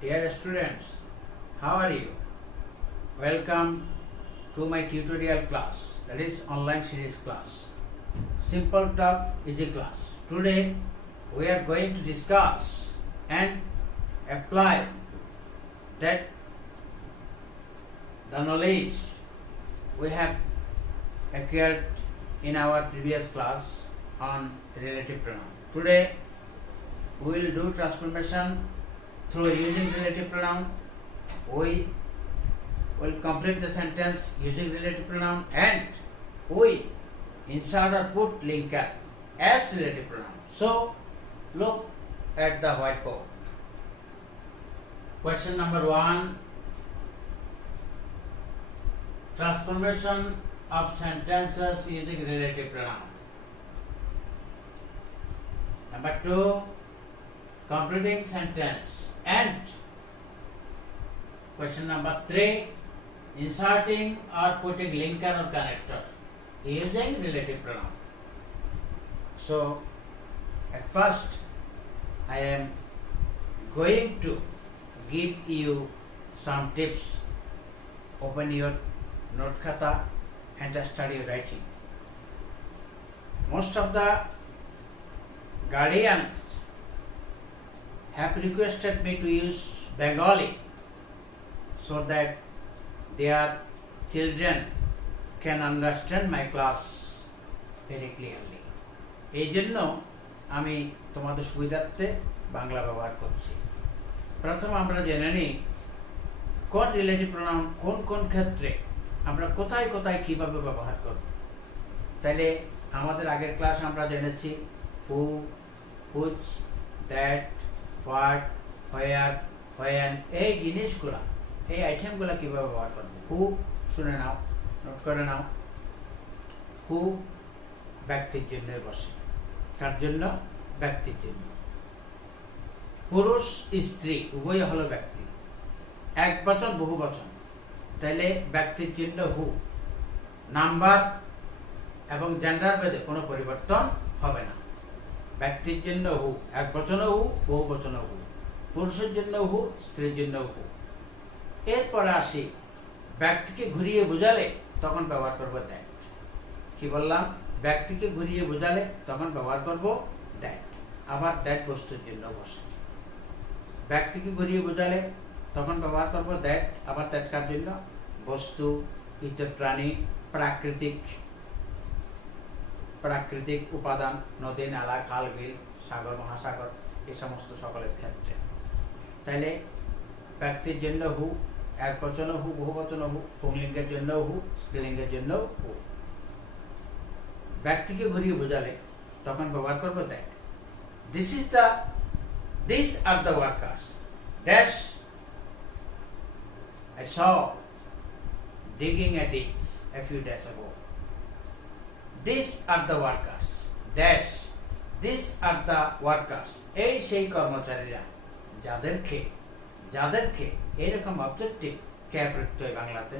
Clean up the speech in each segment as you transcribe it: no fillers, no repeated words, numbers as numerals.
Dear students, how are you? Welcome to my tutorial class, that is online series class. Simple Talk Easy class. Today we are going to discuss and apply that the knowledge we have acquired in our previous class on relative pronoun. Today we will do transformation through using relative pronoun. We will complete the sentence using relative pronoun and we insert or put linker as relative pronoun. So look at the whiteboard. Question number 1. Transformation of sentences using relative pronoun. Number 2. Completing sentence. And question number 3. Inserting or putting linker or connector using relative pronoun. So at first I am going to give you some tips. Open your note khata and study writing. Most of the guardians have requested me to use Bengali so that their children can understand my class very clearly. এই জন্য আমি তোমাদের সুবিধার্থে বাংলা ব্যবহার করছি। প্রথম আমরা জেনে নিই কোন রিলেটিভ প্রোনাউন কোন কোন ক্ষেত্রে আমরা কোথায় কোথায় কিভাবে ব্যবহার করব। তাহলে আমাদের আগের ক্লাস আমরা জেনেছি হু, হুচ, দ্যাট, হোয়াট, হোয়ার, হোয়েন, এই জিনিসগুলা, এই আইটেমগুলো কিভাবে ব্যবহার করব। হু শুনে নাও, নোট করে নাও। হু ব্যক্তির জন্য বসে। কার জন্য? ব্যক্তির জন্য। পুরুষ স্ত্রী উভয় হলো ব্যক্তি, এক বচন বহু বচন, তাইলে ব্যক্তির জন্য হু। নাম্বার এবং জেন্ডার ভেদে কোনো পরিবর্তন হবে না। ব্যক্তির জন্য হু, এক বচন হু, বহু বচন হু। পুরুষের জন্য হু, স্ত্রীর জন্য হু। এরপরে আসি ব্যক্তিকে ঘুরিয়ে বোঝালে তখন ব্যবহার করব দ্যাট। কি বললাম? ব্যক্তিকে ঘুরিয়ে বোঝালে তখন ব্যবহার করব দ্যাট। আবার দ্যাট বস্তুর জন্য বসে। ব্যক্তিকে ঘুরিয়ে বোঝালে তখন ব্যবহার করব দ্যাট। আবার দ্যাট কার জন্য? বস্তু, ইতর প্রাণী, প্রাকৃতিক উপাদান, নদী, নালা, খাল, বিল, সাগর, মহাসাগর, এই সমস্ত সকলের ক্ষেত্রে। তাইলে ব্যক্তির জন্য হু, এক বচন হু, বহু বচন হু, পুংলিঙ্গের জন্য হু, স্ত্রীলিঙ্গের জন্য হু। ব্যক্তিকে ঘুরিয়ে বোঝালে তখন ব্যবহার করব that. These are the workers. Dash I saw digging a ditch a few days ago. These are the workers. Dash these are the workers. এই সেই কর্মচারীরা যাদেরকে এরকম অবজেক্টিভ কে প্রত্যয় বাংলাতে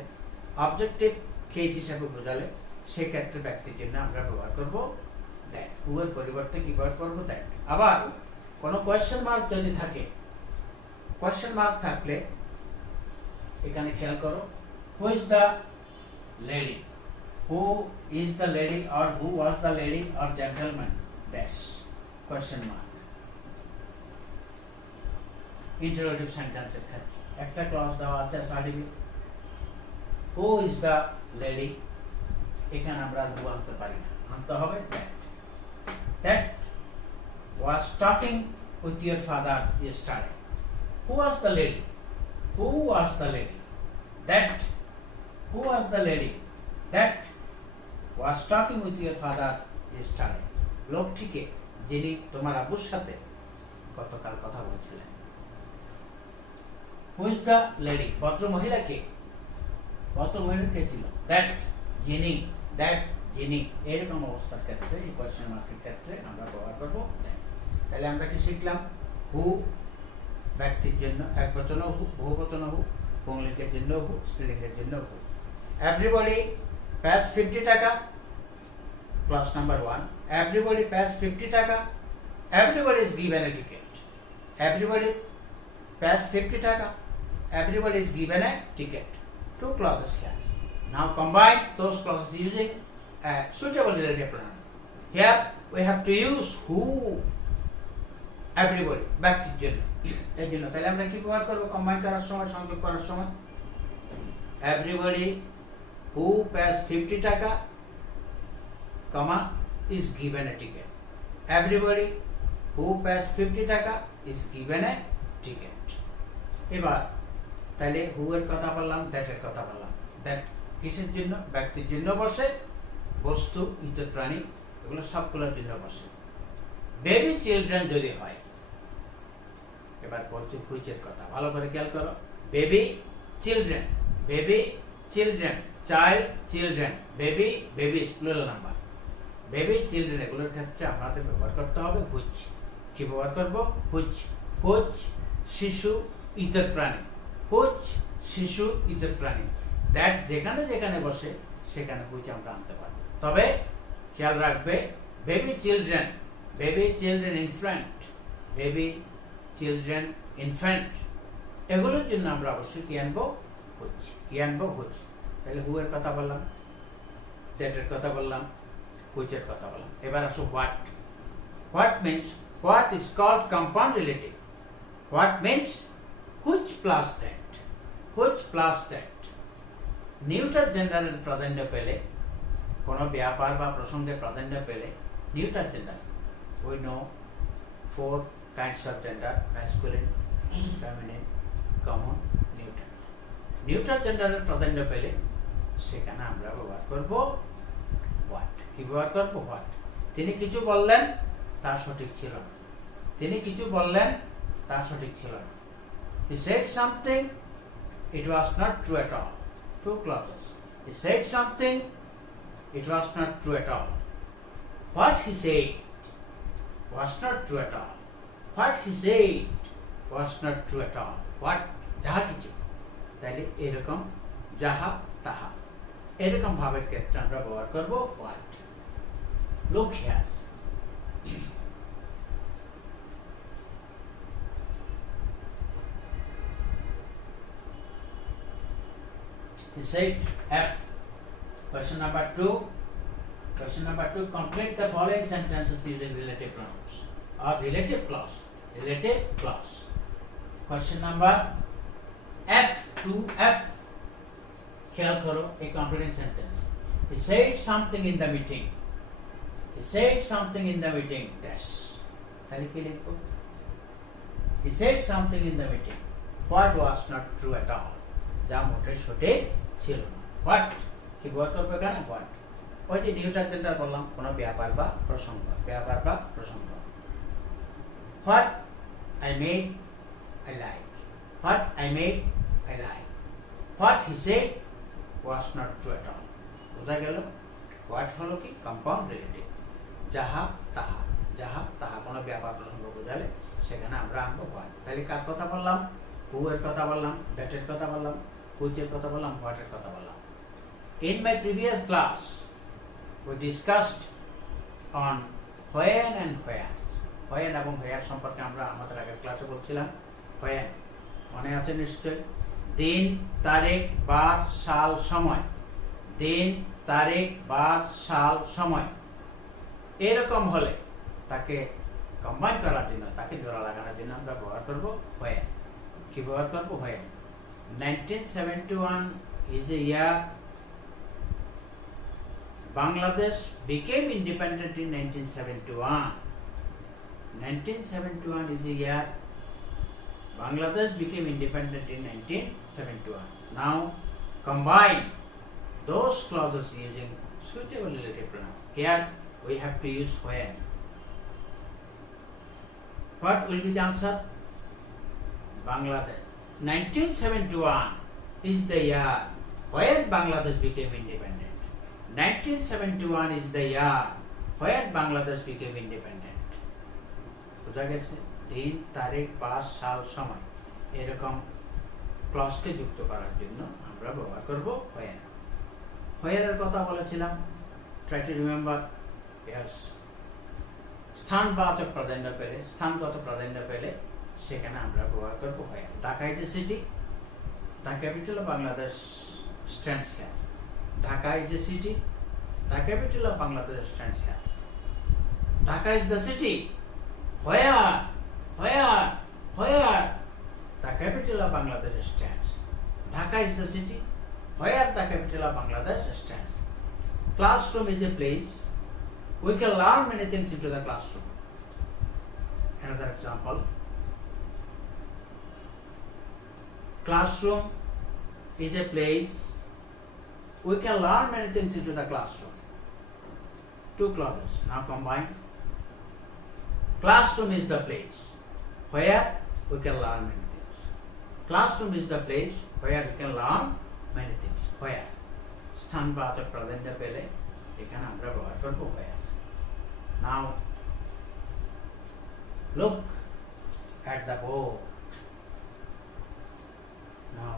অবজেক্টিভ কেস হিসাবে বোঝালে সেক্ষেত্রে ব্যক্তির জন্য আমরা ব্যবহার করব দ্যাট। হুয়ের পরিবর্তে কি ব্যবহার করব? দ্যাট। আবার কোনো কোয়েশ্চেন মার্ক যদি থাকে, কোয়েশ্চেন মার্ক থাকলে এখানে খেয়াল করো, who is the lady, who is the lady or who was the lady or gentleman dash question mark. Interrogative সেন্টেন্সের ক্ষেত্রে একটা ক্লজ দেওয়া আছে certificate, who is the lady, এখানে আমরা হু আনতে পারি না, আনতে হবে that was talking with your father yesterday. Who was the lady? Who was the lady? That. Who was the lady? That was talking with your father yesterday. লোকটিকে যিনি তোমার আব্বুর সাথে গতকাল কথা বলছিলেন। Who is the lady? ভদ্র মহিলাকে, ভদ্র মহিলা কে ছিল? That যিনি, that যিনি, এরকম অবস্থার ক্ষেত্রে এই কোয়েশ্চেন মার্কের ক্ষেত্রে আমরা ব্যবহার করব দ্যাট। তাহলে আমরা কি শিখলাম? হু ব্যক্তির জন্য এক বচন হু, বহু বচন হু, পুংলিঙ্গের জন্য হু, স্ত্রীলিঙ্গের জন্য হু। এভরিবডি pays 50 টাকা, ক্লাস নাম্বার 1। এভরিবডি pays 50 টাকা, everybody is given a ticket. Everybody pays 50 taka. Everybody is given a ticket. Two clauses here. Now combine those clauses using a suitable relative pronoun. Here we have to use who. Everybody ব্যক্তির জন্য এর জন্য তাহলে আমরা কি ব্যবহার করব combine করার সময় সংযোগ করার সময় everybody who pays 50 টাকা comma is given a ticket. Everybody who pays 50 টাকা is given a ticket. এবার তাহলে who এর কথা বললাম, that এর কথা বললাম। that কিসের জন্য? ব্যক্তির জন্য বসে, বস্তু, ইতর প্রাণী এগুলো সবগুলোর জন্য বসে। বেবি চিলড্রেন যদি হয়, এবার বলছি হুইচের কথা, ভালো করে খেয়াল করো। Baby children, baby children, child children, baby baby plural number, baby children এগুলোর ক্ষেত্রে আমাদের ব্যবহার করতে হবে হুইচ। কি ব্যবহার করব? হুইচ। হুইচ শিশু, ইতর প্রাণী, হুইচ শিশু, ইতর প্রাণী। দ্যাট যেখানে যেখানে বসে সেখানে হুইচ আমরা আনতে পারব। তবে খেয়াল রাখবে baby children, baby children infant, baby children infant এগুলোর জন্য আমরা অবশ্যই কি আনবো? হুইচ। কি আনবো? হুইচ। তাহলে হু এর কথা বললাম, দ্যাট এর কথা বললাম, হুইচের কথা বললাম। এবার আসো what. What means, what is called compound relative. What means which plus that, which plus that. Neuter জেন্ডারের প্রাধান্য পেলে, কোনো ব্যাপার বা প্রসঙ্গে প্রাধান্য পেলে neuter gender, we know 4 kinds of gender: masculine, feminine, common, neutral. Neutral জেন্ডারের প্রাধান্য পেলে সেখানে আমরা ব্যবহার করব হোয়াট। কি ব্যবহার করব? হোয়াট। তিনি কিছু বললেন, তার সঠিক ছিল না। তিনি কিছু বললেন, তার সঠিক ছিল না। He said something, it was not true at all. Two clauses. He said something, it was not true at all. What he said was not true at all. What he said was not true at all. What যাহা কিছু, তাইলে এরকম যাহা তাহা এরকম ভাবের ক্ষেত্রে আমরা ব্যবহার করব what. Look here. He said F. Question number 2. Question number 2. Complete the following sentences using relative pronouns or relative clause. Relative clause. Question number F. 2F. খেয়াল করো এই completing sentence. He said something in the meeting. He said something in the meeting. Dash. তাহলে কি লিখবো? He said something in the meeting. What was not true at all. যা মোটেই সঠিক ছিল না। What কি ব্যবহার করবে কেন? What. ওই যে নিউট্রাল জেন্ডার বললাম, কোনো ব্যাপার বা প্রসঙ্গ, ব্যাপার বা প্রসঙ্গ। What I made, I like. What I made, I like. What he said was not true at all. বোঝা গেল? What হলো কি? Compound relative. যাহা তাহা, যাহা তাহা কোনো ব্যাপার প্রসঙ্গ বোঝালে সেখানে আমরা আনবো what. তাহলে কার কথা বললাম? হু এর কথা বললাম, দ্যাট এর কথা বললাম, হুইচ এর কথা বললাম, হোয়াট এর কথা বললাম। In my previous class, we discussed on when and where. when এবং where সম্পর্কে আমরা আমাদের আগের ক্লাসে বলছিলাম। when মনে আছে নিশ্চয়? দিন, তারিখ, বার, সাল, সময়। দিন, তারিখ, বার, সাল, সময়। এরকম হলে তাকে কম্বাইন করার জন্য, তাকে জোড়া লাগানোর জন্য আমরা ব্যবহার করব when. কি ব্যবহার করব? when. 1971 is a year Bangladesh became independent in 1971. 1971 is a year Bangladesh became independent in 1971. Now combine those clauses using suitable relative pronoun. Here we have to use when. What will be the answer? Bangladesh. 1971 is the year when Bangladesh became independent. 1971 is the year when Bangladesh became independent. বোঝা গেছে? দিন, তারিখ, বার, সাল, সময় এরকম ক্লজকে যুক্ত করার জন্য আমরা ব্যবহার করব when. when এর কথা বলেছিলাম, try to remember. Yes. স্থানবাচক প্রাধান্য পেলে, স্থানগত প্রাধান্য পেলে সেখানে আমরা ব্যবহার করবো where. Dhaka is a city, the capital of Bangladesh stands here. Dhaka is a city, the capital of Bangladesh stands here. Dhaka is the city. Where? The capital of Bangladesh stands. Dhaka is the city where the capital of Bangladesh stands. Classroom is a place we can learn many things into the classroom. Another example. Classroom is a place we can learn many things into the classroom. Two clauses now combined. Classroom is the place where we can learn many things. Classroom is the place where we can learn many things. Where? স্থানবাচক প্রাধান্য পেলে এখানে আমরা ব্যবহার করব where. Now look at the board. Now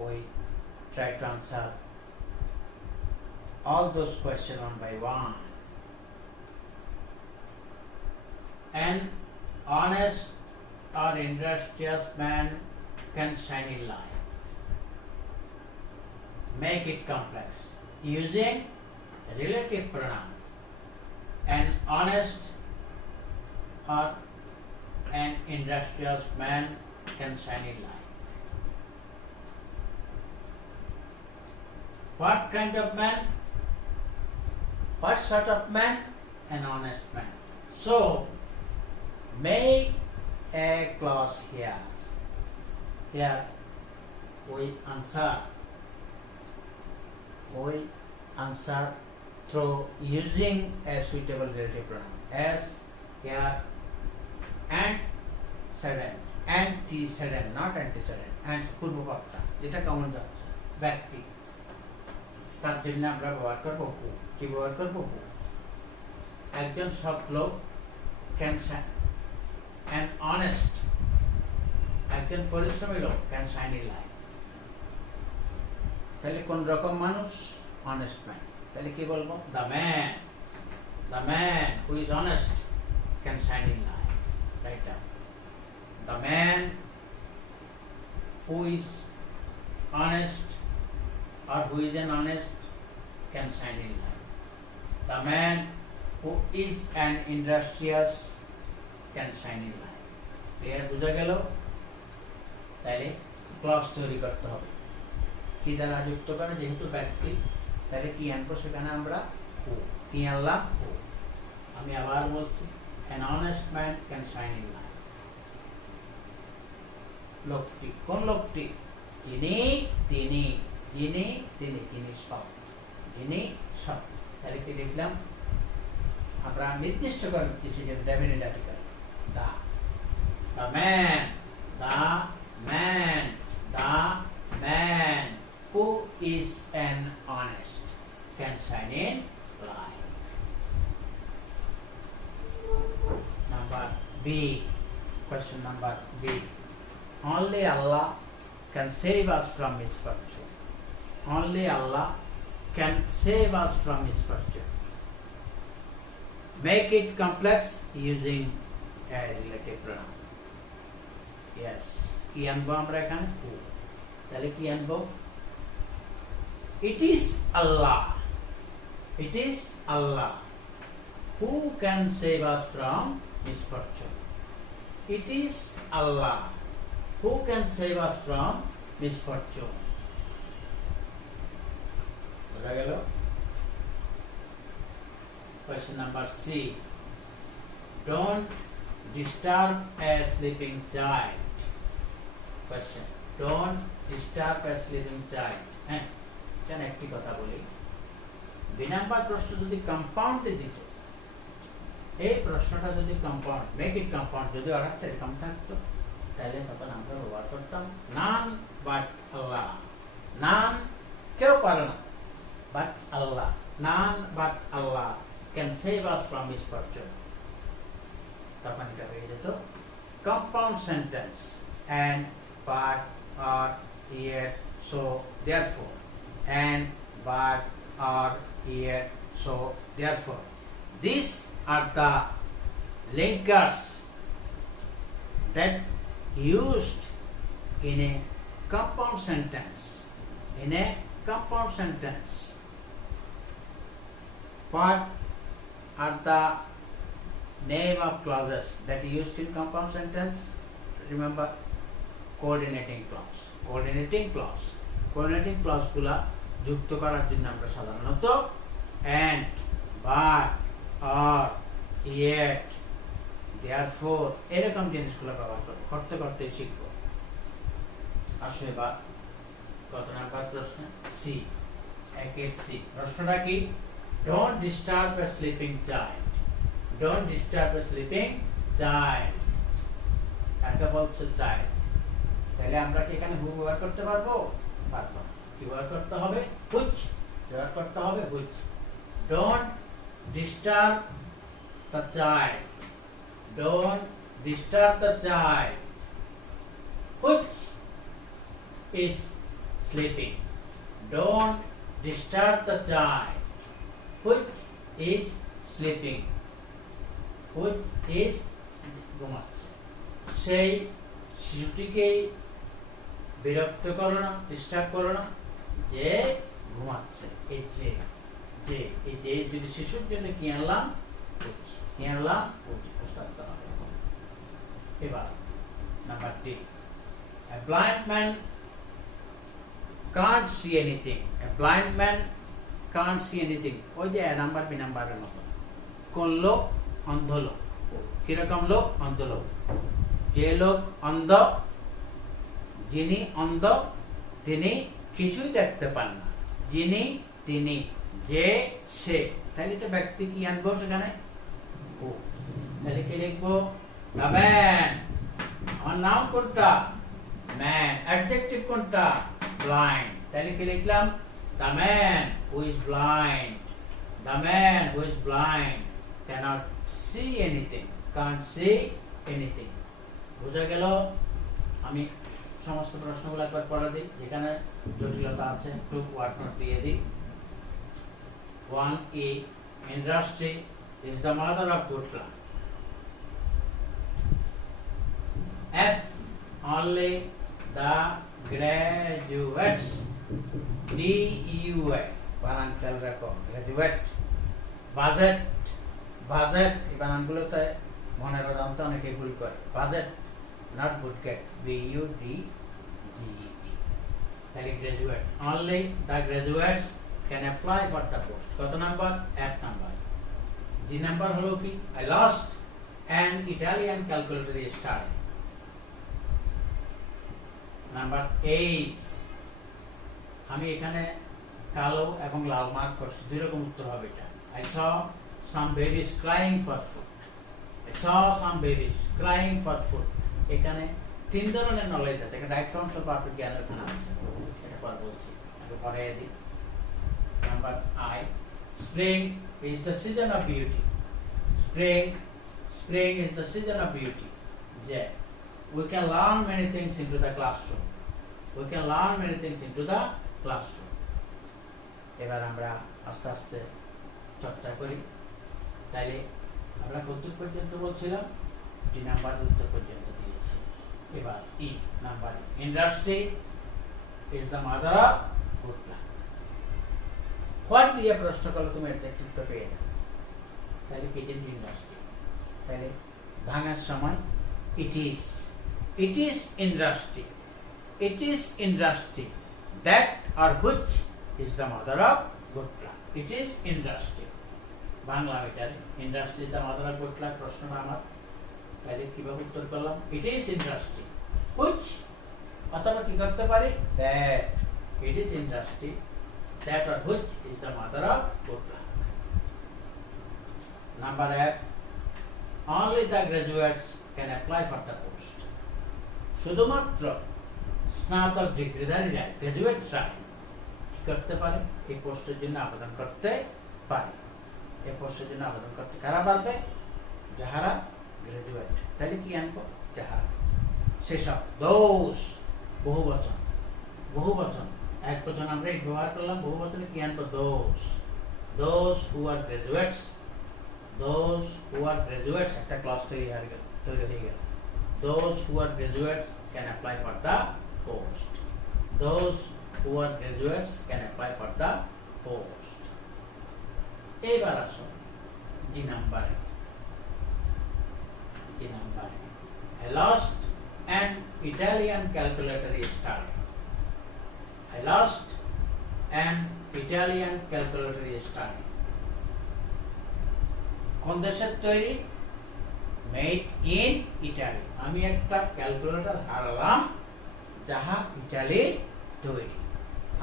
we try to answer all those questions one by one. An honest or industrious man can shine in life. Make it complex using relative pronoun. An honest or an industrious man can shine in life. What kind of man? What sort of man? An honest man. So make a clause here. Here we answer through using a suitable relative pronoun. As here antecedent, not antecedent. And পূর্ববর্তী এটা কেমন যাচ্ছে ব্যক্তি তার জন্য আমরা ব্যবহার করব who. কি ব্যবহার করব who. একজন সৎ লোক can shine. An honest, একজন পরিশ্রমী লোক can shine in life. তাহলে কোন রকম মানুষ? honest man. তাহলে কি বলবো? the man who is honest can shine in life. Write down. The man who is honest or who is an honest can shine in life. The man who is an industrious can shine in life. Clear? বুঝা গেল? তাহলে clause তৈরি করতে হবে। কি দ্বারা যুক্ত করে? যেহেতু ব্যক্তি, তাহলে কি আনবো সেখানে আমরা who. কি আনলাম? who. আমি আবার বলছি, an honest man can shine in life. লোকটি, কোন লোকটি? যিনি সৎ। তাহলে কি দেখলাম? আমরা নির্দিষ্ট করে দিচ্ছি যে definite article the man who is an honest can shine in life. Number B. Question number B. Only Allah can save us from misfortune. Only Allah can save us from misfortune. Make it complex using a relative pronoun. Yes. কি আনবো আমরা এখানে? who. তাহলে কি আনবো? It is Allah. It is Allah who can save us from misfortune. It is Allah who can save us from misfortune. বোঝা গেল? Question number C. Don't disturb a sleeping child. Question. Don't disturb a sleeping child. হ্যাঁ, এখানে একটি কথা বলি, বিনাম্বার প্রশ্ন যদি কম্পাউন্ডে দিত, এই প্রশ্নটা যদি কম্পাউন্ড, মেক ইট কম্পাউন্ড, যদি অর্ডারটা এরকম থাকতো, তাহলে তখন আমরা ব্যবহার করতাম নান বাট আল্লাহ। নান কেউ পারে না, but Allah. None but Allah can save us from misfortune. তখন এটা হয়ে যেত compound sentence, and but or yet so therefore, and but or yet so therefore. These are the linkers that used in a compound sentence. In a compound sentence, what are the name of clauses that used in compound sentence? Remember, coordinating clause. Coordinating clause. Coordinating clause গুলা যুক্ত করার জন্য আমরা সাধারণত and, but, or, yet, therefore এরকম জিনিসগুলো ব্যবহার করব, করতে করতে শিখব। আসো এবার কত নাম্বার প্রশ্ন? সি, একের সি। প্রশ্নটা কি? Don't disturb A sleeping child. Don't disturb A sleeping child. কাকে বলছে? চাইল্ড। তাহলে আমরা কি এখানে হু ব্যবহার করতে পারবো? পারবো না। কি ব্যবহার করতে হবে? হুইচ ব্যবহার করতে হবে। Which. Don't disturb the child. Don't disturb the child which is sleeping. Don't disturb the child which is sleeping. Which is ঘুমাচ্ছে। সেই শিশুটিকে বিরক্ত করো না, ডিস্টার্ব করো না, যে ঘুমাচ্ছে। এই যে যদি শিশুর জন্য কি আনলাম? কি আনলাম? এবার number D, a blind man can't see anything. A blind man can't see anything. ওই যে নাম্বার বি নাম্বারের মতো। কোন লোক? অন্ধ লোক। কিরকম লোক? অন্ধ লোক। যে লোক অন্ধ, যিনি অন্ধ, তিনি কিছুই দেখতে পান না। যিনি, তিনি, যে, সে। তাহলে এটা ব্যক্তি কি আনবো সেখানে? ও। তাহলে কি লিখবো? The man. আমার নাম কোনটা? Man. Adjective কোনটা? Blind. তাহলে কি লিখলাম? The man who is blind. The man who is blind cannot see anything. Can't see anything. বুঝা গেল? আমি সমস্ত প্রশ্নগুলো একবার পড়া দিই, যেখানে জটিলতা আছে একটু ওয়ার্ড নোট দিয়ে দিই। 1A, industry is the mother of good luck. F, only the graduates. DUA, বানান খেয়াল রাখো, graduate. Budget, budget, এই বানানগুলোতে মনে রাখতে অনেকে ভুল করে। Budget, not budget, BUDGET. তাহলে graduate. Only the graduates can apply for the post. কত number? F number. G number হলো কি? I lost an Italian calculator yesterday. Number 8, আমি এখানে কালো এবং লাল মার্ক করছি, দুই রকম উত্তর হবে এটা। I saw some babies crying for food. I saw some babies crying for food. এখানে তিন ধরনের নলেজ আছে। এখানে রাইট ফর্ম সব আপনার জ্ঞান এখানে আছে, এটা পর বলছি, আগে পরে দিই। Number I, spring is the season of beauty. Spring is the season of beauty. J, we can learn many things into the classroom. We can learn many things into the classroom. এবার আমরা আস্তে আস্তে চর্চা করি। তাইলে আমরা কত পর্যন্ত বলছিলাম? ডি নাম্বার উত্তর পর্যন্ত দিয়েছি। এবার E number, industry is the mother of good luck. What দিয়ে প্রশ্ন করলে তুমি অ্যাডজেক্টিভটা পেয়ে যাবে। তাহলে কি জিনিস? ইন্ডাস্ট্রি। তাহলে ভাঙার সময় it is industry. It is industry that or which is the mother of good luck. It is industry. Bangla এটারে industry is the mother of good luck প্রশ্নটা আমার। তাহলে কিভাবে উত্তর করলাম? It is industry which, অথবা কি করতে পারি? That. It is industry that or which is the mother of good luck. Number F, only the graduates can apply for the post. শুধুমাত্র স্নাতক ডিগ্রিধারীরা, গ্রাজুয়েটরা কি করতে পারে? এই পোস্টের জন্য আবেদন করতে পারে। এই পোস্টের জন্য আবেদন করতে কারা পারবে? যাহারা গ্রাজুয়েট। তাহলে কি আনবো? যাহারা। সেসব, দোজ, বহু বচন। বহু বচন, এক বচন আমরা ব্যবহার করলাম, বহু বচনে কি আনবো? Those. Those who are graduates. Those who are graduates, একটা ক্লাস তৈরি হয়ে গেল। those who are graduates can apply for the post. Those who are graduates can apply for the post. এবার আসো জি নাম্বারে। I lost an Italian calculator yesterday. I lost an Italian calculator yesterday. কোন দেশের তৈরি? Made in Italy. আমি একটা calculator হারালাম যাহা ইটালির তৈরি।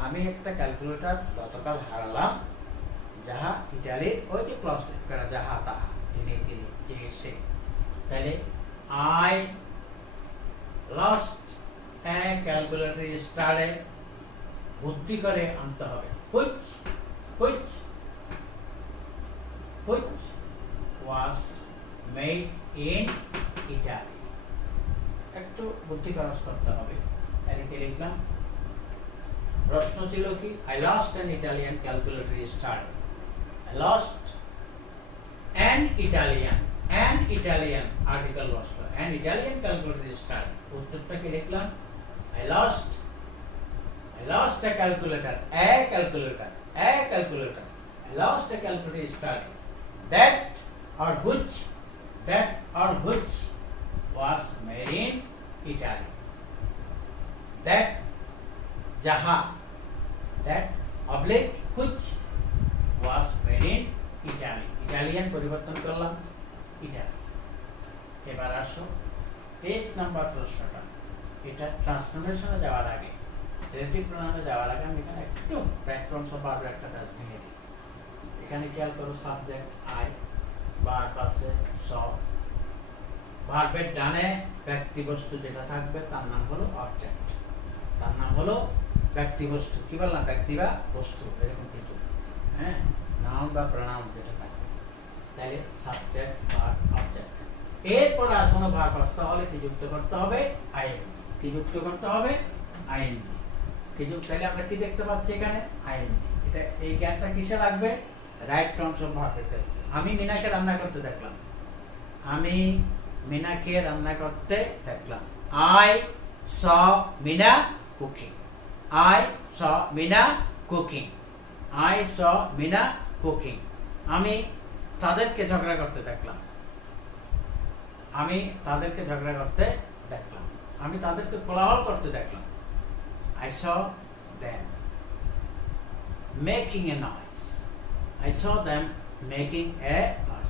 আমি একটা ক্যালকুলেটর গতকাল হারালাম যাহা ইটালির, ওই যে ক্লস করা যাহা তাহা তিনি যে সে। তাহলে I lost a calculator yesterday, বুদ্ধি করে আনতে হবে। which was made in Italy. একটু বুদ্ধি খরচ করতে হবে। এদিকে লিখলাম প্রশ্ন ছিল কি, I lost an Italian calculator yesterday. I lost an Italian article lost. An Italian calculator yesterday. উত্তরটা কি লিখলাম? I lost a calculator. I lost a calculator yesterday. That or which was made in Italy. That jaha, that oblique which was made in Italy. Italian পরিবর্তন করলাম Italy. এবার আসো page number প্রশ্নটা। এটা ট্রান্সফরমেশনে যাওয়ার আগে, রিলেটিভ প্রোনাউনে যাওয়ার আগে আমি এখানে একটু প্ল্যাটফর্মস অফ ভার্ব একটা কাজ ভেঙে দিই। এখানে খেয়াল করো সাবজেক্ট আই, ভার্ব আছে স, ভার্বের ডানে ব্যক্তি বস্তু যেটা থাকবে তার নাম হলো অবজেক্ট, তার নাম হলো ব্যক্তি বস্তু। কি বললাম? ব্যক্তি বা বস্তু এরকম কিছু, হ্যাঁ, নাউন বা প্রোনাউন যেটা থাকবে। তাহলে সাবজেক্ট ভার্ব অবজেক্ট। এরপর আর কোনো ভার্ব আসতে হলে কি যুক্ত করতে হবে? আইএনজি। কি যুক্ত করতে হবে? আইএনজি। কি যুক্ত, তাহলে আমরা কি দেখতে পাচ্ছি এখানে? আইএনজি। এটা এই জ্ঞানটা কিসে লাগবে? রাইট ফর্মস অফ ভার্বের ক্ষেত্রে। আমি মিনাকে রান্না করতে দেখলাম। I saw Mina cooking. আমি তাদেরকে ঝগড়া করতে দেখলাম। আমি তাদেরকে কোলাহল করতে দেখলাম। I saw them making a noise.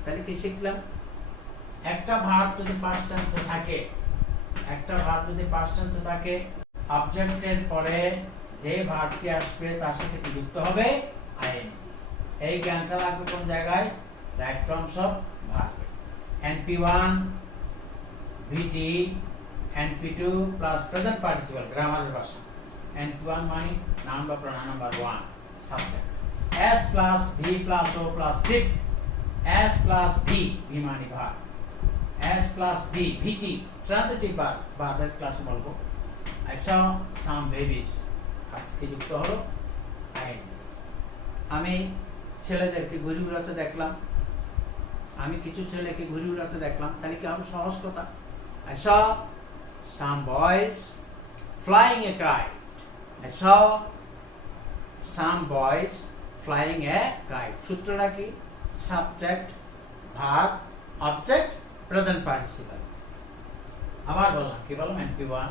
তাহলে কি শিখলাম? একটা ভার্ব যদি পাস্ট টেন্সে থাকে, অবজেক্টের পরে যে ভার্বটি আসবে তার সাথে কি যুক্ত হবে? আইএনজি। এই জ্ঞানটা লাগবে কোন জায়গায়? Right forms of verb. NP1 VT NP2 plus present participle গ্রামারের ভাষা। NP1 মানে নাউন বা pronoun number 1 subject. S plus V plus O plus VIT, S plus V মানে verb, S plus V VT transitive verb, ভার্বের ক্লাসে বলবো। I saw some babies, আজকে যুক্ত হলো আইএনজি। আমি ছেলেদেরকে ঘুরি উড়াতে দেখলাম। আমি কিছু ছেলেকে ঘুরি উড়াতে দেখলাম। তাহলে কি হবে? সহজ কথা। I saw some boys flying a kite. সূত্রটা কি? Subject verb object present participle. আবার বললাম, কি বললাম? NP1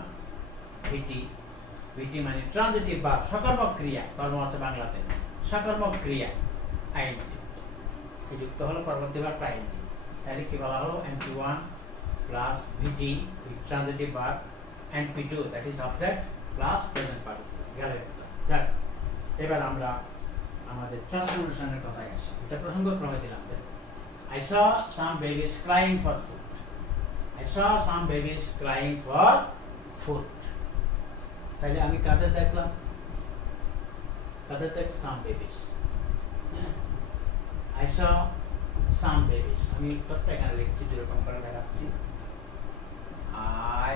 VT মানে ট্রানজিটিভ ভার্ব, সকর্মক ক্রিয়া। কর্ম হচ্ছে বাংলাতে সকর্মক ক্রিয়া, আইএনজি কি যুক্ত হলো পরবর্তী ভার্ব আইএনজি। তাহলে কি বলা হলো? NP1 plus VT transitive verb, NP2 that is object plus present participle. গেল। যাক, এবার আমরা আমাদের ট্রান্সফরমেশনের কথায় আসি। এটা প্রসঙ্গক্রমে দিলাম। I saw some babies crying for food. তাহলে আমি কাদের দেখলাম? some babies. I saw some babies. আমি উত্তরটা এখানে লিখছি, যেরকম করে দেখাচ্ছি। I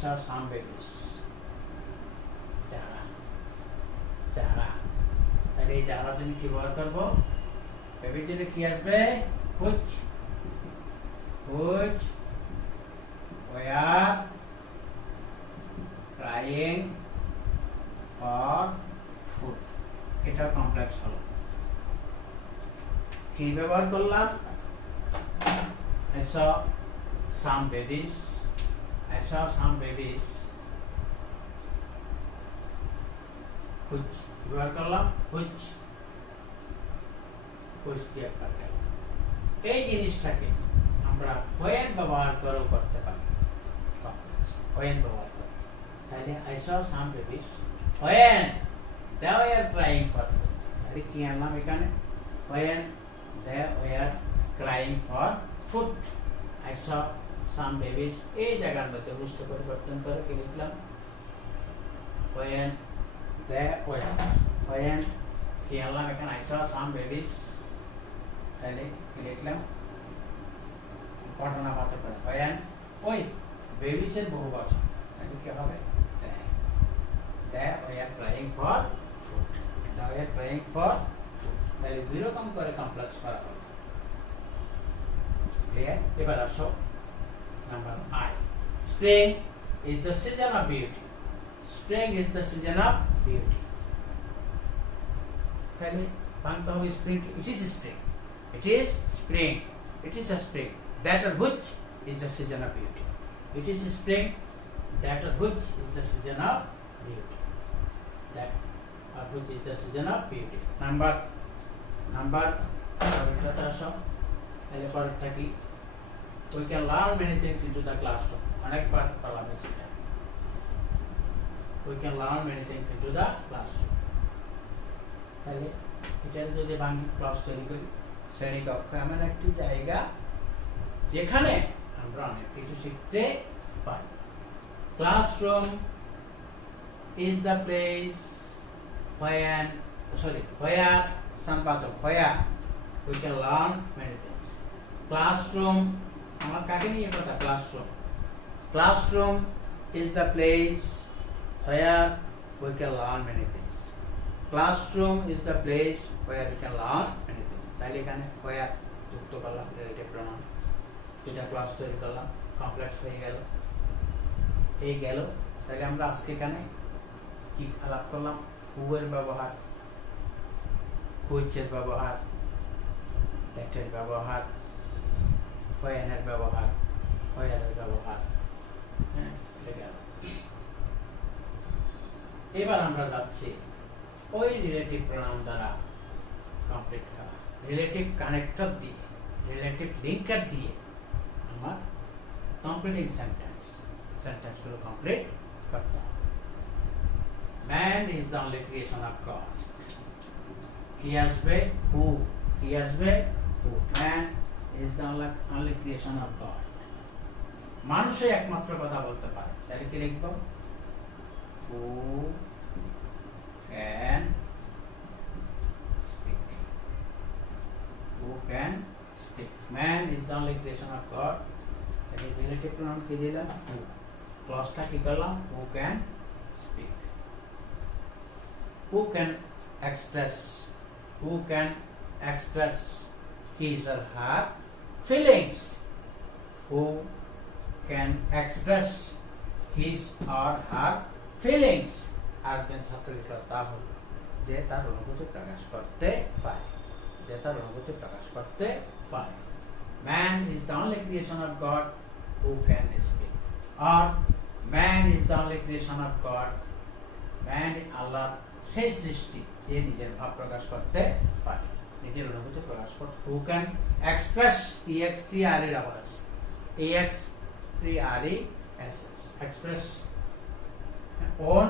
saw some babies. যারা তাহলে এই জায়গার জন্য কি ব্যবহার করবো? বেবির জন্য কি আসবে? which were crying for food. এটা কমপ্লেক্স হলো। কি ব্যবহার করলাম? I saw some babies which ব্যবহার করলাম which দিয়ে পারবে। এই জিনিসটাকে আমরা when ব্যবহার করেও করতে পারি, কমপ্লেক্স when ব্যবহার করে। তাহলে I saw some babies when they were crying for food। তাহলে কি আনলাম এখানে? when they were crying for food। I saw some babies, এই জায়গার মধ্যে বুঝতে পরিবর্তন করে কি লিখলাম? when they were, when কি আনলাম এখানে? I saw some babies, তাহলে কি লিখলাম? ঘটনা পাতে পারে when ওই বেবিসের বহুবচন, তাহলে কি হবে? they were crying for food, they were crying for food। তাহলে দুই রকম করে কমপ্লেক্স করা হবে। ক্লিয়ার? এবার আসো number I, spring is the season of beauty। spring is the season of beauty। তাহলে ভাঙতে হবে spring, it is spring, it is spring, it is a spring that or which is the season of beauty। it is spring that or which is the season of beauty, that or which is the season of beauty। Number পরেরটাতে আসো। তাহলে পরেরটা কি? we can learn many things into the classroom। অনেকবার বলা হয়েছে এটা। we can learn many things into the classroom। তাহলে এটার যদি ভাঙি ক্লাস তৈরি করি, শ্রেণীকক্ষ এমন একটি জায়গা যেখানে আমরা অনেক কিছু শিখতে পারি। classroom is the place where we can learn many things। classroom আমার কাকে নিয়ে কথা? classroom is the place where we can learn many things। classroom is the place where we can learn many things। তাহলে এখানে where যুক্ত করলাম relative pronoun, এটা class তৈরি করলাম, কমপ্লেক্স হয়ে গেল, এই গেল। তাহলে আমরা আজকে এখানে কি আলাপ করলাম? who এর ব্যবহার, which এর ব্যবহার, that এর ব্যবহার, when এর ব্যবহার, where এর ব্যবহার। হ্যাঁ, এটা গেল। এবার আমরা যাচ্ছি ওই রিলেটিভ প্রনাউন দ্বারা কমপ্লিট করা, রিলেটিভ কানেক্টর দিয়ে, রিলেটিভ লিঙ্কার দিয়ে আমার কমপ্লিটিং সেন্টেন্সগুলো কমপ্লিট করতে হবে। Man is the only creation of God. কি আসবে? হু। কি আসবে? Who. Man is the only creation of God. মানুষই একমাত্র কথা বলতে পারে। তাহলে কি লিখব? Who can speak। who can speak। man is the only creation of God। তাহলে রিলেটিভ প্রনাউন কি দিলাম? who। ক্লজটা কি করলাম? who can speak। who can express his or her feelings। who can express his or her feelings। আর একজন ছাত্রের তা হল যে তার অনুভূতি প্রকাশ করতে পারে, man is the only creation of God who can speak। or man is the only creation of God, man আল্লাহর সেই সৃষ্টি যে নিজের ভাব প্রকাশ করতে পারে, নিজের অনুভূতি প্রকাশ করতে। who can express, express own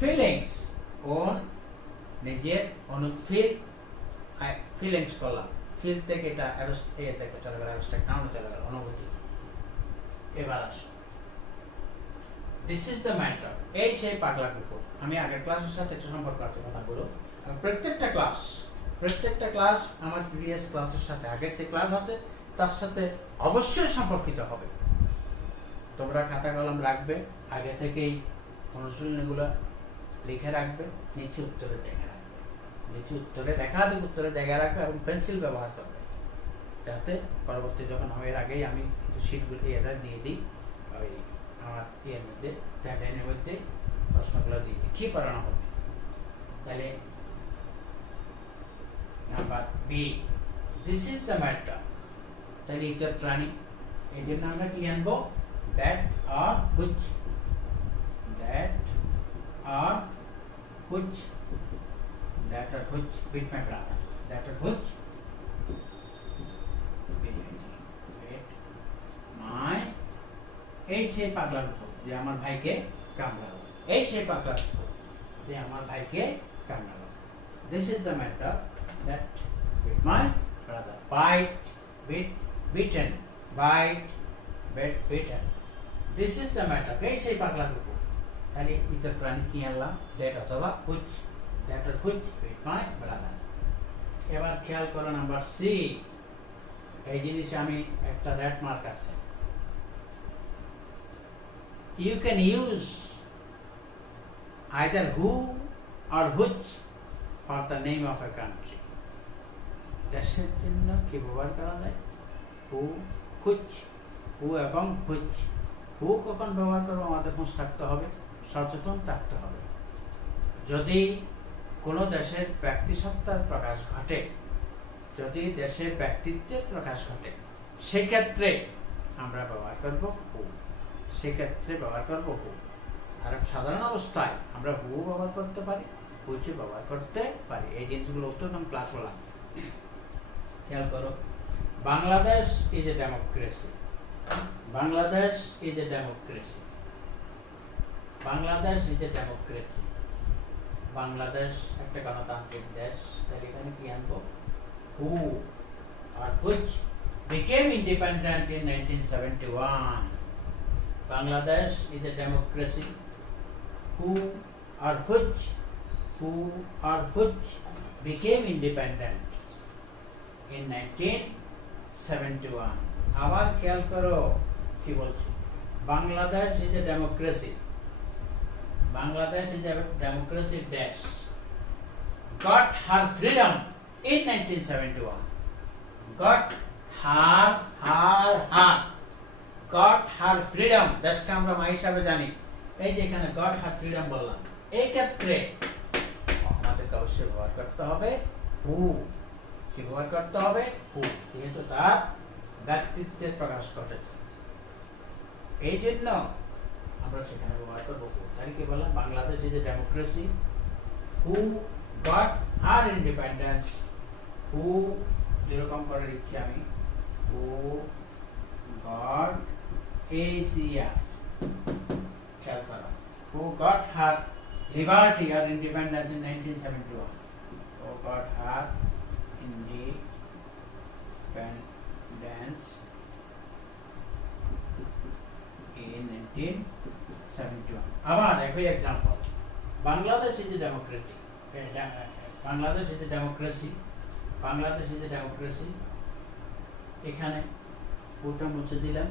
feelings, own নিজের ফিলিংস করলাম, ফিল থেকে এটা চলে গেল, অ্যাবস্ট্রাক্ট নাউনে চলে গেল, অনুভূতি। এবার আসো, দিস ইজ দ্য ম্যাটার। এই সেই পাগলা কুকুর। আমি আগের ক্লাসের সাথে একটা সম্পর্ক আছে কথাগুলো। প্রত্যেকটা ক্লাস আমার প্রিভিয়াস ক্লাসের সাথে, আগের যে ক্লাস আছে তার সাথে অবশ্যই সম্পর্কিত হবে। তোমরা খাতা কলম রাখবে, আগে থেকেই অনুশীলনীগুলো লিখে রাখবে, নিচে উত্তরে দেখে রাখবে। লিখে উত্তরে একাধিক উত্তরে জায়গা রাখবে এবং পেন্সিল ব্যবহার করবে, যাতে পরবর্তী যখন হবে এর আগেই আমি কিছু শিটগুলো এটা দিয়ে দিই ওই আমার ইয়ের মধ্যে ডেডলাইনের মধ্যে প্রশ্নগুলো দিয়ে দিই কী করানো হবে। তাহলে number B, this is the matter. তাহলে ইতর প্রাণী, এই জন্য আমরা কি আনবো, দ্যাট আর হুইচ, দ্যাট আর হুইচ, দ্যাট আর which with my brother, that আর হুইচ মাই, এই সেই পাগলার উপর যে আমার ভাইকে কামড়ালো, এই সেই পাগলার উপর যে আমার ভাইকে কামড়ালো। This is the matter that with my brother, bite, bit, beaten, bite, bit, beaten. This is the matter. এই সেই পাগলার উপর। তাহলে ইতর প্রাণী কি আনলাম, that অথবা which, that or which with my brother. এবার খেয়াল করো নাম্বার সি, এই জিনিস আমি একটা রেড মার্ক আছে। You can use either who or which for the name of a country. দেশের জন্য কি ব্যবহার করা যায়, হু, হুইচ, হু এবং হুইচ। হু কখন ব্যবহার করবো আমাদের হুঁশ থাকতে হবে, সচেতন থাকতে হবে। যদি কোনো দেশের ব্যক্তিসত্তার প্রকাশ ঘটে, যদি দেশের ব্যক্তিত্বের প্রকাশ ঘটে, সেক্ষেত্রে আমরা ব্যবহার করব হু, সেক্ষেত্রে ব্যবহার করব হু। আর সাধারণ অবস্থায় আমরা হু ব্যবহার করতে পারি, হুইচ ব্যবহার করতে পারি। এই জিনিসগুলো উত্তর ক্লাস হলাম। খেয়াল করো, Bangladesh is a democracy, Bangladesh is a democracy, Bangladesh is a democracy, Bangladesh একটা গণতান্ত্রিক দেশ। তাহলে এখানে কি আনবো, হু আর which became independent in 1971. Bangladesh is a democracy. Who or which, who or which became independent in 1971. আবার খেয়াল করো কি বলছি, Bangladesh is a democracy, Bangladesh is a democracy দেশ, got her freedom in 1971. got her got her freedom, দেশকে আমরা মা হিসাবে জানি। এই যে এখানে got her freedom বললাম, এই ক্ষেত্রে আমাদেরকে অবশ্যই ব্যবহার করতে হবে হু। কি ব্যবহার করতে হবে, হু, যেহেতু তার ব্যক্তিত্বের প্রকাশ ঘটেছে, এই জন্য আমরা সেখানে ব্যবহার করবো হু। তাই কি বললাম, Bangladesh is a democracy, who got her independence, who যেরকম করে লিখছি আমি, হু গট এশিয়া, খেয়াল করো, হু গট হার লিবার্টি আর independence in 1971, who got her independence in 1971. আবার একই example, Bangladesh is a democratic, Bangladesh is a democracy, Bangladesh is a democracy. এখানে পুরোটা মুছে দিলাম,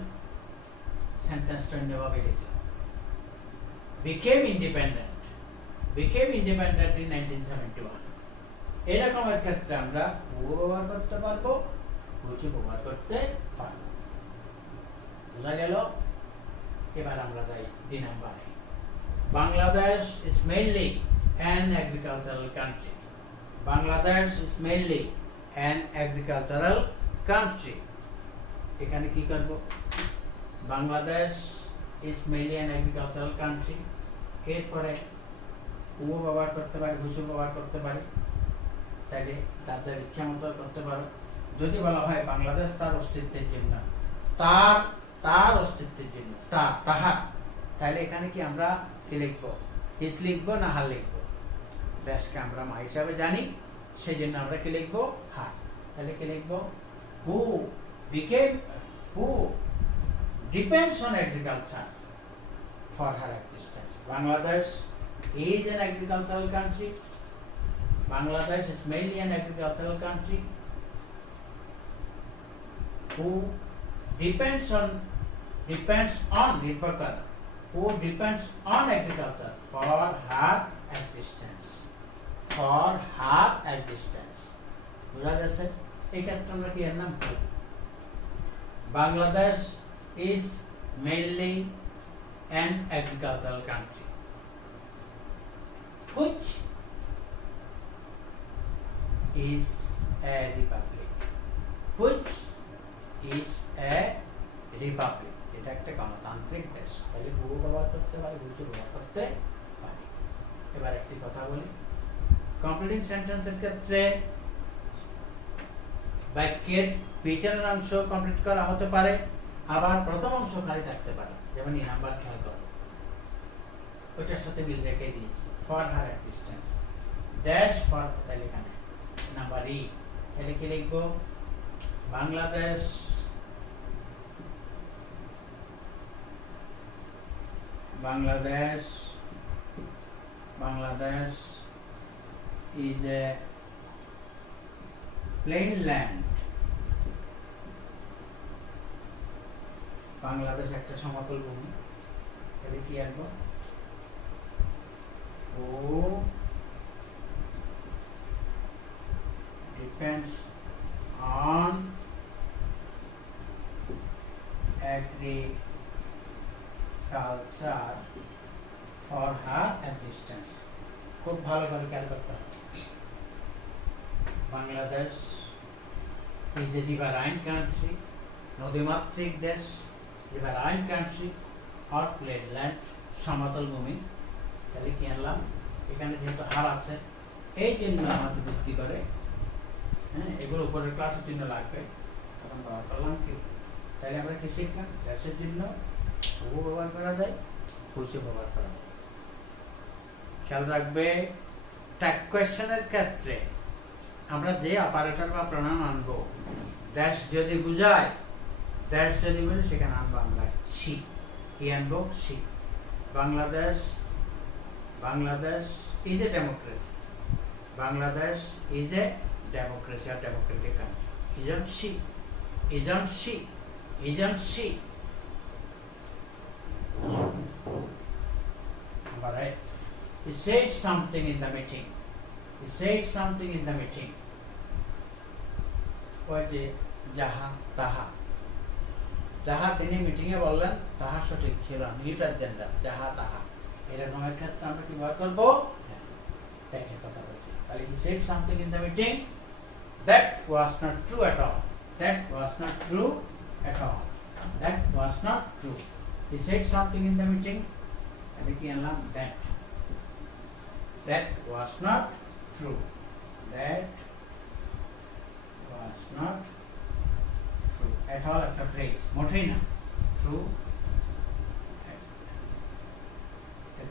সেন্টেন্সটা অন্যভাবে লিখলাম, became independent, became independent in 1971. এরকমের ক্ষেত্রে আমরা হু ব্যবহার করতে পারবো, হুইচ ব্যবহার করতে পারবো। বোঝা গেল? এবার আমরা যাই 2 নম্বরে। Bangladesh is mainly an agricultural country. Bangladesh is mainly an agricultural country. এখানে কি করব, Bangladesh is mainly an agricultural country, এরপরে হু ব্যবহার করতে পারি, হুইচ ব্যবহার করতে পারি। তাইলে তার যার ইচ্ছা মতো করতে পারো। যদি বলা হয় বাংলাদেশ তার অস্তিত্বের জন্য, তার অস্তিত্বের জন্য, তাহার, তাহলে এখানে কি আমরা কি লিখবো, হিস লিখবো না হার লিখবো? দেশকে আমরা মা হিসাবে জানি, সেই জন্য আমরা কি লিখবো, হার। তাহলে কি লিখবো, হু became, who depends on agriculture for her existence. Bangladesh is an agricultural country. Bangladesh is mainly an agricultural country. Who depends on who depends on agriculture for her existence, for her existence. বোঝা যাচ্ছে? এই ক্ষেত্রে আমরা কি এর নাম করি? Bangladesh is mainly an agricultural country which is a republic, which is a republic. এটা একটা গণতান্ত্রিক দেশ। তাহলে বহু ব্যবহার করতে পারি, বুঝে ব্যবহার করতে পারি। এবার একটি কথা বলি, কমপ্লিটিং সেন্টেন্সের ক্ষেত্রে বাক্যের পিছনের অংশ কমপ্লিট করা হতে পারে, আবার প্রথম অংশ খালি থাকতে পারে। যেমন এই নাম্বার খেয়াল করো, ওইটার সাথে মিল রেখে দিয়েছি। For her existence dash for, তাহলে এখানে নাম্বার ই, তাহলে কি লিখবো? Bangladesh Bangladesh Bangladesh is a plain land. Bangladesh একটা সমতল ভূমি। তাহলে কি আসবো? ও depends on agriculture for her existence. খুব ভালো করে খেয়াল করতে হবে। Bangladesh is a riverine country, নদীমাতৃক দেশ, riverine country or plain land, সমতল ভূমি। তাহলে কি আনলাম? এখানে যেহেতু হার আছে, এই জন্য আমাদের ভিত্তি করে, হ্যাঁ, এগুলো উপরে ক্লাসের চিহ্ন লাগবে, তখন ব্যবহার করলাম কি। তাহলে আমরা কি শিখলাম? দেশের জন্য বহু ব্যবহার করা যায়, খুশি ব্যবহার করা যায়। খেয়াল রাখবে, ট্যাগ কোয়েশ্চেনের ক্ষেত্রে আমরা যে অপারেটর বা প্রণাম আনবো, দেশ যদি বুঝায়, দেশ যদি বুঝে, সেখানে আনবো আমরা সি। কি আনবো? C. Bangladesh Bangladesh is a democracy, Bangladesh is a democracy আর democratic country. Is on C, is on C, is on C. Number 8. He said something in the meeting. He said something in the meeting. ওইটি যাহা তাহা, যাহা তিনি meeting এ বললেন তাহা সঠিক ছিল, নিউটার জেন্ডার, যাহা তাহা। এরকমের ক্ষেত্রে আমরা কি ব্যবহার করবো? দেখে কথা বলছি। তাহলে he said something in the meeting that was not true at all. That was not true at all. That was not true. He said something in the meeting. তাহলে কি আনলাম? that. That was not true. That was not true at all. একটা phrase, মোটেই না। True.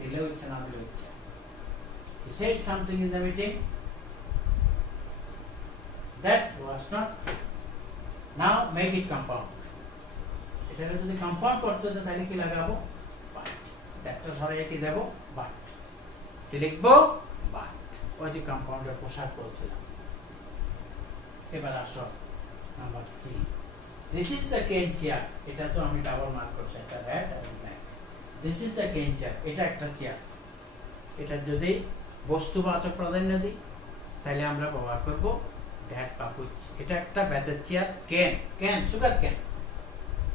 দিলেও ইচ্ছা, না দিলেও ইচ্ছা। He said something in the meeting that was not true. Now make it compound. এটাকে যদি কম্পাউন্ড করতে হতো তাহলে কি লাগাবো? বাট। একটা সরাইয়ে কি দেবো? বাট। কি লিখবো? বাট। ওই যে কম্পাউন্ডের পোশাক বলছিলাম। এবার আসো number 3। This is the cane chair. এটা তো আমি ডাবল মার্ক করছি, একটা রেড আর black. This is the cane chair. এটা একটা চেয়ার। এটা যদি বস্তুবাচক প্রাধান্য দিই, তাহলে আমরা ব্যবহার করব that বা which. এটা একটা বেতের চেয়ার, কেন, কেন, সুগার কেন,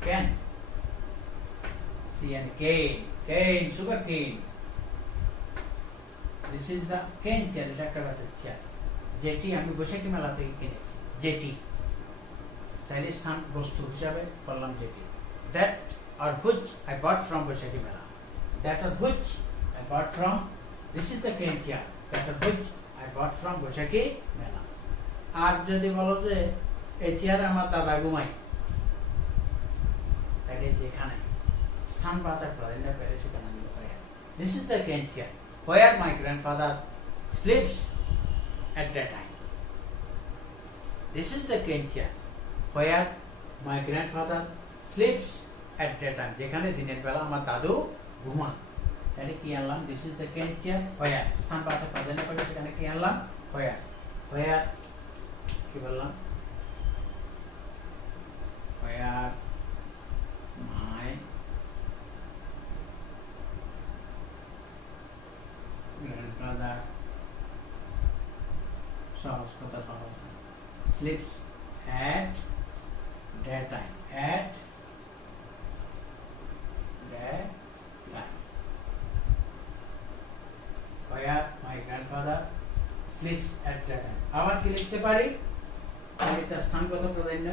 কেন, কেন, কেন, সুগার কেন। This is the cane chair. এটা একটা বেতের চেয়ার, যেটি আমি বৈশাখী মেলা থেকে কিনেছি, যেটি। তাহলে স্থান বস্তু হিসাবে বললাম যেটি। That or which I bought from বৈশাখী মেলা। That or which I bought from, this is the cane chair. That or which I bought from বৈশাখী মেলা। আর যদি বলো যে এই চেয়ারে আমার দাদা ঘুমাই, তাহলে যেখানে স্থান বাঁচার প্রাধান্য পেলে সেখানে আমি This is the cane chair where my grandfather sleeps at that time. This is the cane chair where my grandfather sleeps at that time. যেখানে দিনের বেলা আমার দাদু ঘুমান। তাহলে কি আনলাম? This is the cane chair where, স্থান বাঁচার প্রাধান্য পেলে সেখানে কি আনলাম? where, where কি বললাম? where my grandfather সহজ কথা সহজ slips at daytime at daytime where my grandfather sleeps at daytime আবার কি লিখতে পারি এটা স্থানগত প্রাধান্য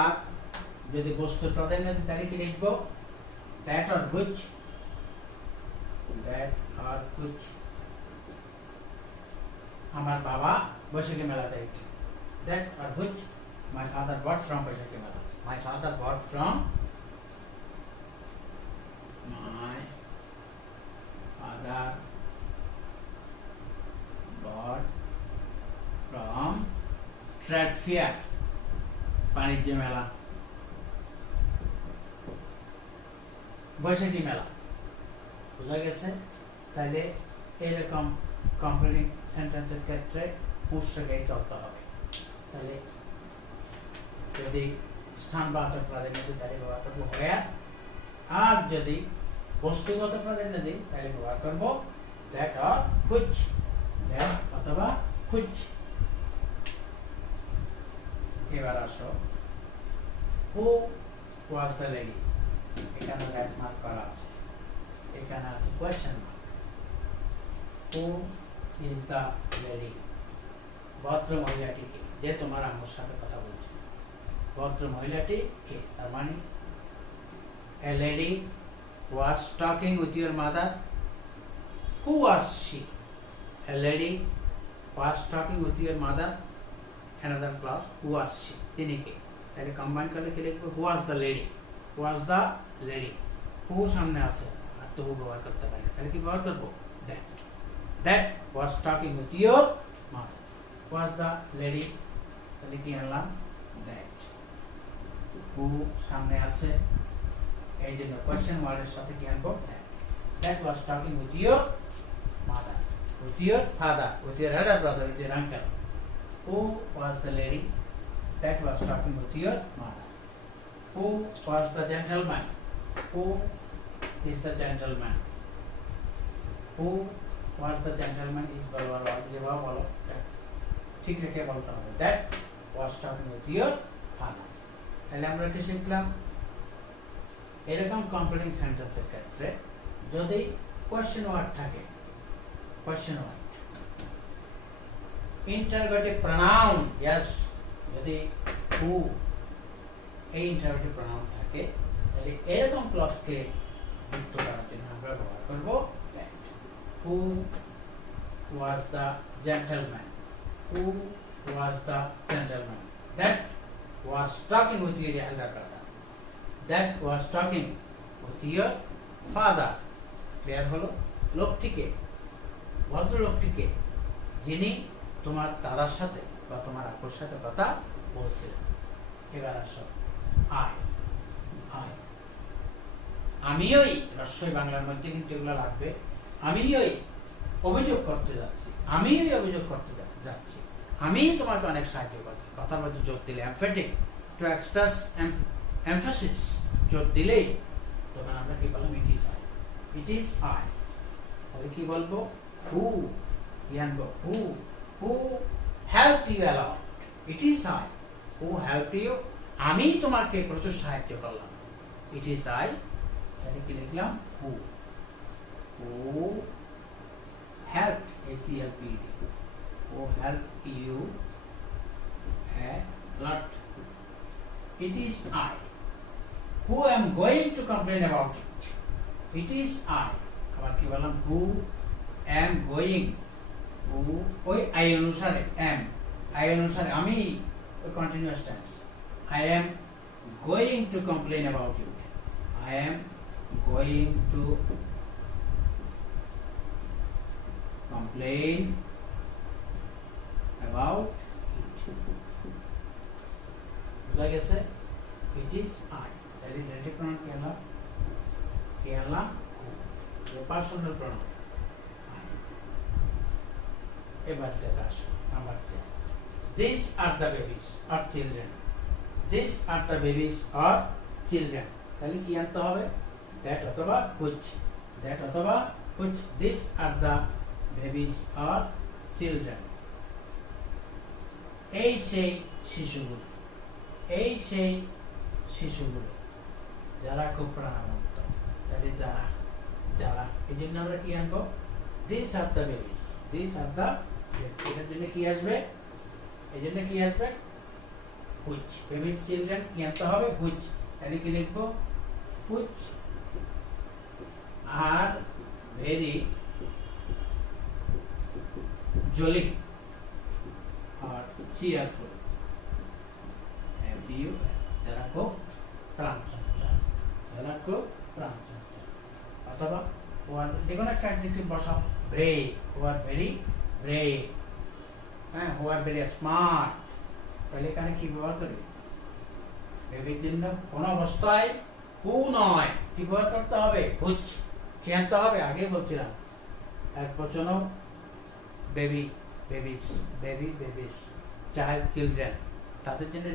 আর যদি বস্তুর প্রাধান্য দিই তাহলে কি লিখব that or which আমার বাবা বৈশাখী মেলাতে গেছে that or which my father bought from বৈশাখী মেলা my father bought from trade fair বাণিজ্য মেলা বৈশাখী মেলা বুঝা গেছে তাহলে এরকম কমপ্লিটিং সেন্টেন্সের ক্ষেত্রে পুরুষকে চলতে হবে তাহলে যদি স্থানবাচক প্রাধান্য দিই তাহলে ব্যবহার করবো where আর যদি বস্তুগত প্রাধান্য দিই তাহলে ব্যবহার করবো that or which that অথবা which এবার আসো who was the lady এখানে that মার্ক করা আছে এখানে আছে question mark who is the lady ভদ্র মহিলাটি কে যে তোমার আম্মুর সাথে কথা বলছে ভদ্র মহিলাটি কে তার মানে a lady was talking with your mother who was she a lady was talking with your mother another clause who was she তিনি কে তাহলে কম্বাইন করলে কি লিখবো who was the lady who was the lady who সামনে আছে আর তো ব্যবহার করতে পারি তাহলে কি ব্যবহার করব that was talking with your mother was the lady তাহলে কি আনলাম that who সামনে আছে এই জন্য কোশ্চেন ওয়ার্ডের সাথে কি আনবো that was talking with your mother with your father with your elder brother with your uncle who was the lady that was talking with your mother who was the gentleman who is the gentleman who was the gentleman is বলবার জবাব বলো ঠিক রেখে বলতে হবে that was talking with your father তাহলে আমরা কি শিখলাম এরকম কমপ্লিটিং সেন্টেন্সের ক্ষেত্রে যদি কোশ্চেন ওয়ার্ড থাকে question word interrogative pronoun yes যদি who এই ইন্টারোগেটিভ প্রনাউন থাকে তাহলে এরকম ক্লজকে যুক্ত করার জন্য আমরা ব্যবহার করব that who was the gentleman who was the gentleman that was talking with your elder brother that was talking with your father clear হলো লোকটিকে ভদ্রলোকটিকে যিনি তোমার দাদার সাথে বা তোমার আপুর সাথে কথা বলছিলেন এবার আসো আমিই রস্যই বাংলার মধ্যে কিন্তু এগুলো লাগবে আমিই অভিযোগ করতে যাচ্ছি আমি তোমাকে অনেক সাহায্য করছি কথার মধ্যে জোর দিলে emphatic to express emphasis জোর দিলেই তখন আমরা কি বললাম it is I তাহলে কি বলবো who helped you a lot it is I who helped you আমি তোমাকে প্রচুর সাহায্য করলাম it is I তাহলে কি লিখলাম who helped ACLPD who helped you a lot it is I who am going to complain about it is I আবার কি বললাম who am going ওই I অনুসারে আমি continuous tense I am going to complain about it I am going to complain about it বুঝা গেছে it is I that is relative pronoun কি হলো personal pronoun এবার দেখো আসো number 10 these are the babies or children these are the babies or children তাহলে কি আনতে হবে that অথবা which these are the babies or children এই সেই শিশুগুলো, এই সেই শিশুগুলো যারা খুব প্রাণবন্ত, তাহলে যারা যারা এই জন্য আমরা কি আনবো, this are the babies, this are the, এটার জন্য কি আসবে, এই জন্য কি আসবে, হুইচ, বেবি চিলড্রেন কি আনতে হবে, হুইচ, তাহলে কি লিখবো, হুইচ আর ভেরি জলি আর cheerful, যারা খুব প্রাণচঞ্চল, যারা খুব প্রাণচঞ্চল, অথবা যে কোনো একটা অ্যাডজেক্টিভ বসাও, brave, who are very brave, হ্যাঁ, হু আর ভেরি স্মার্ট, তাহলে এখানে কি ব্যবহার করি, বেবির জন্য কোন অবস্থায় হু নয়, কি ব্যবহার করতে হবে, হুইচ, কি আনতে হবে, আগে বলছিলাম একবচন baby, babies, baby babies, child children, তাদের জন্য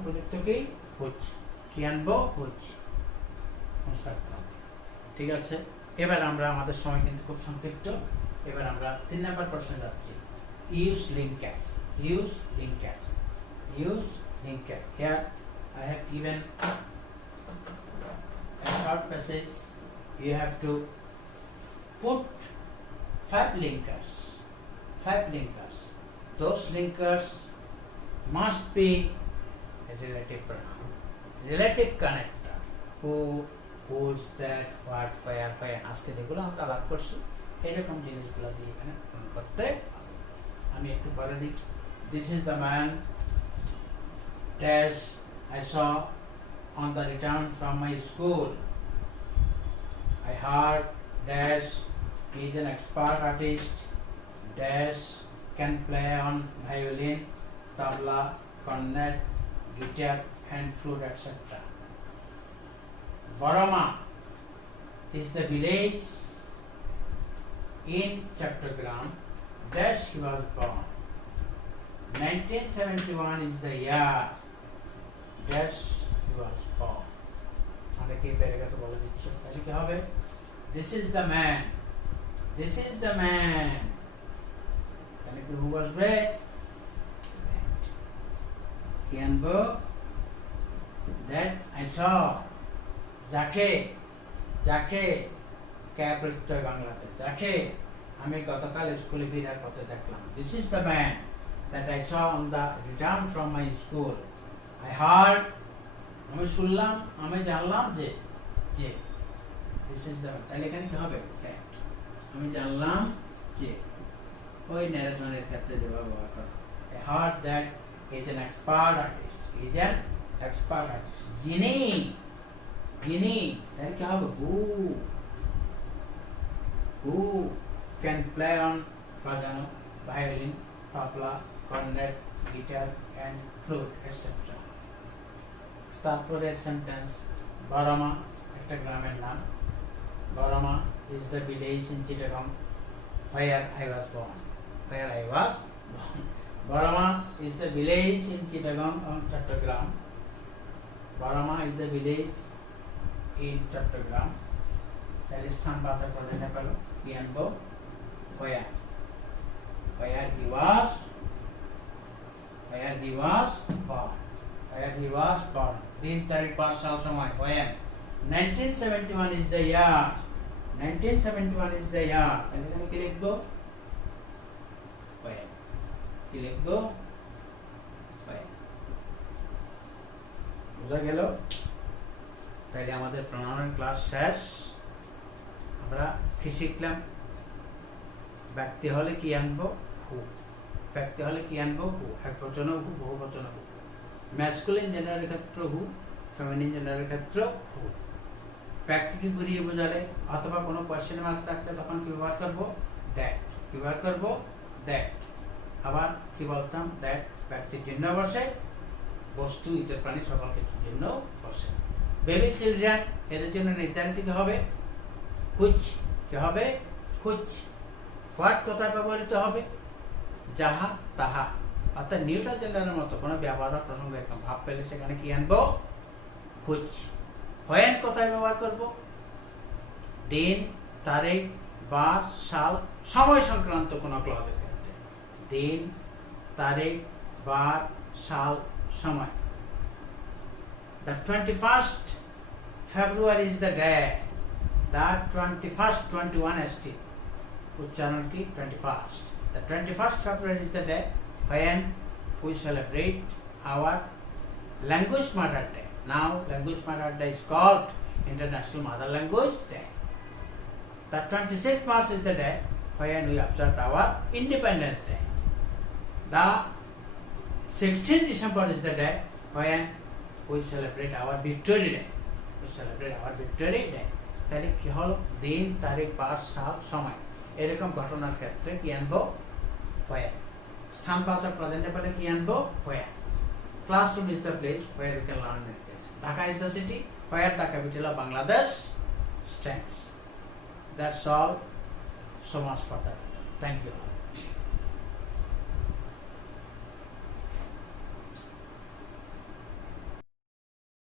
উপযুক্ত কি, হুইচ, কি আনবো, হুইচ, ঠিক আছে। এবার আমরা, আমাদের সময় কিন্তু খুব সংক্ষিপ্ত, এবার আমরা 3 নম্বর প্রশ্নে যাচ্ছি, use linker, use linker, use linker. Here I have given a short passage, you have to put 5 linkers, 5 linkers, those linkers must be a relative pronoun, relative connector, who, whose, that, what, where, when, আজকে যেগুলো আমরা আলাপ করছি এরকম জিনিসগুলো দিয়ে এখানে করতে হবে। আমি একটু বলে দিই, this is the man dash I saw on the return from my school, I heard dash he is an expert artist, dash can play on violin, tabla, cornet, guitar and flute, etc. Barama is the village in Chattogram, dash he was born. 1971 is the year, dash he was born. অনেকেই প্যারাগ্রাফে বলে দিচ্ছে, তাহলে কি হবে, this is the man, this is the man, তাহলে কি হু বসবে, কি আনবো, that I saw, যাকে, যাকে ক্যা প্রত্যয় বাংলাতে, যাকে আমি গতকাল স্কুলে ফেরার পথে দেখলাম, this is the man that I saw on the return from my school, I heard, আমি শুনলাম, আমি জানলাম যে, যে this is the man, তাহলে এখানে কি হবে, that, আমি জানলাম যে, ওই ন্যারেশনের ক্ষেত্রে যেভাবে ব্যবহার করা, I heard that he is an expert artist, he is an expert artist, যিনি, যিনি, তাহলে কি হবে, who can play on বাজানো, violin, tabla, cornet, guitar and flute, etc. তারপরের সেন্টেন্স, বারামা একটা গ্রামের নাম, বারামা is the village in Chittagong where I was born, where I was born. Barama is the village in Chittagong on Chattogram. Barama is the village in Chattogram. That is স্থান বাচক পদে পেল, কি আনবো, where, where he was, where he was born, where he was born, দিন তারিখ 5 সাল সময়, when, 1971 is the year, 1971 is the year, এখানে কি লিখবো, when, কি লিখবো, when, বুঝা গেল। তাইলে আমাদের প্রনাউনের ক্লাস শেষ। আমরা কি শিখলাম, ব্যক্তি হলে কি আনবো, হু, ব্যক্তি হলে কি আনবো, হু, একবচন হু, বহুবচন হু, ম্যাসকুলিন জেন্ডারের ক্ষেত্রে হু, ফেমিনিন জেন্ডারের ক্ষেত্রে হু। ব্যক্তিকে ঘুরিয়ে বোঝালে অথবা কোনো কোয়েশ্চেন মার্ক থাকলে তখন কি ব্যবহার করবো, দ্যাট, কি ব্যবহার করবো, দ্যাট। আবার কি বলতাম, দ্যাট ব্যক্তির জন্য বসে, বস্তু ইত্যাদি প্রাণী সকল কিছুর জন্য বসে। বেবি চিলড্রেন এদের জন্য নির্ধারিত কি হবে, হুইচ, কি হবে, হুইচ। হোয়াট কোথায় ব্যবহৃত হবে, যাহা তাহা, অর্থাৎ নিউট্রাল জেন্ডারের মতো কোনো ব্যবহার প্রসঙ্গ এরকম ভাব পেলে সেখানে কি আনবো, হুইচ। হোয়েন কোথায় ব্যবহার করব, দিন, তারিখ, বার, সাল, সময় সংক্রান্ত কোনো ক্লজের ক্ষেত্রে, দিন, তারিখ, বার, সাল, সময়। The 21st February is the day. The 21st 21 ST. উচ্চারণ কি 21st. The 21st February is the day when we celebrate our Language Mother Day. Now Language Mother Day is called International Mother Language Day. The 26th March is the day when we observe our Independence Day. The 16th December is the day when we celebrate our Victory Day. We celebrate our Victory Day. তাহলে কি হলো? দিন, তারিখ, বার, সাল, সময় এরকম ঘটনার ক্ষেত্রে কি আনবো? where. স্থানবাচক প্রাধান্য পেলে কি আনবো? where. Classroom is the place where you can learn many things. Dhaka is the city where the capital of Bangladesh stands. That's all. So much for that. Thank you.